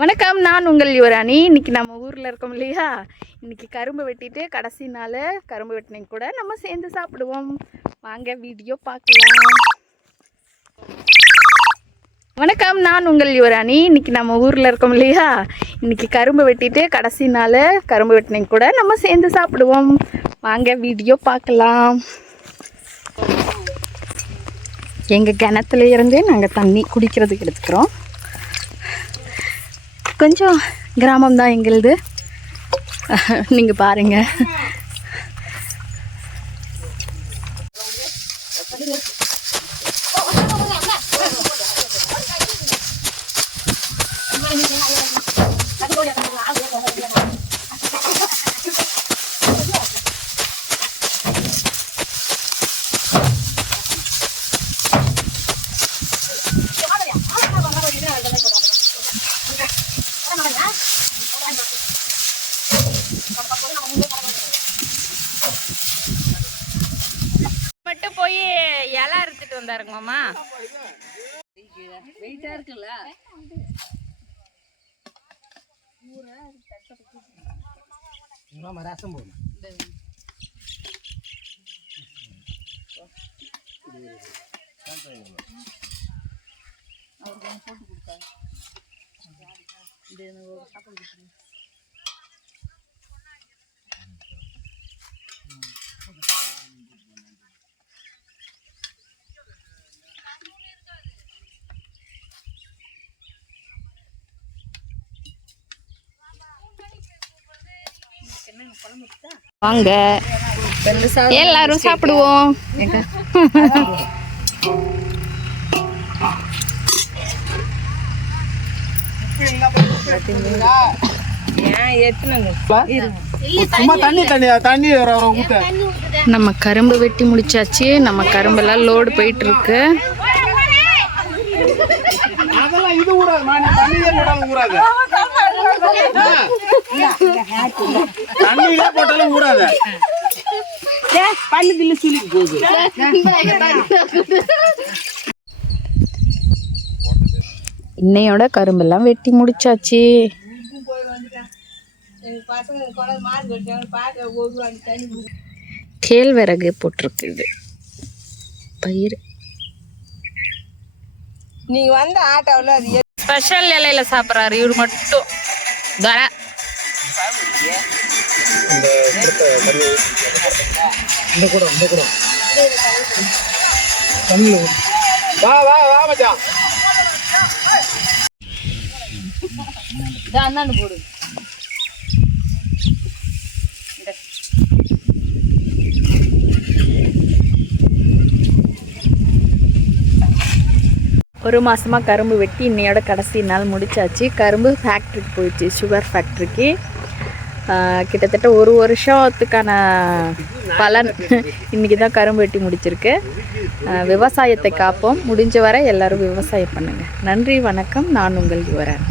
வணக்கம், நான் உங்கள் யுவராணி. இன்றைக்கி நம்ம ஊரில் இருக்கோம் இல்லையா? இன்றைக்கி கரும்பு வெட்டிட்டு கடைசி நாள் கரும்பு வெட்டினீங்க கூட நம்ம சேர்ந்து சாப்பிடுவோம். வாங்க வீடியோ பார்க்கலாம். வணக்கம், நான் உங்கள் யுவராணி. இன்றைக்கி நம்ம ஊரில் இருக்கோம் இல்லையா? இன்றைக்கி கரும்பு வெட்டிட்டு கடைசி நாள் கரும்பு வெட்டினீங்க கூட நம்ம சேர்ந்து சாப்பிடுவோம். வாங்க வீடியோ பார்க்கலாம். எங்கள் கிணத்துல இருந்தே நாங்கள் தண்ணி குடிக்கிறதுக்கு எடுத்துக்கிறோம். கொஞ்சம் கிராமம் தான் எங்களுது, நீங்கள் பாருங்கள். மட்டும் போய் இலை அறுத்துட்டு வந்தாருங்க மாமா. வெயிட்டா இருக்குல்ல, ரசம் போடும். போட்டு கொடுத்தாங்க. வாங்க எல்லாரும் சாப்பிடுவோம். நம்ம கரும்பு வெட்டி முடிச்சாச்சு. நம்ம கரும்பெல்லாம் லோடு போயிட்டு இருக்கு. இன்னையோட கரும்பெல்லாம் வெட்டி முடிச்சாச்சு. கேழ்வரகு போட்டிருக்குது, பயிர். நீங்க வந்து ஆட்டோவில் ஸ்பெஷல் இலையில சாப்பிட்றாரு இவர் மட்டும். தர போடு. ஒரு மாதமாக கரும்பு வெட்டி இன்னையோட கடைசி நாள் முடிச்சாச்சு. கரும்பு ஃபேக்ட்ரிக்கு போயிடுச்சு, சுகர் ஃபேக்ட்ரிக்கு. கிட்டத்தட்ட ஒரு வருஷத்துக்கான பலன் இன்றைக்கி தான் கரும்பு வெட்டி முடிச்சிருக்கு. விவசாயத்தை காப்போம். முடிஞ்ச வரை எல்லோரும் விவசாயம் பண்ணுங்கள். நன்றி, வணக்கம். நான் உங்கள் யுவராணி.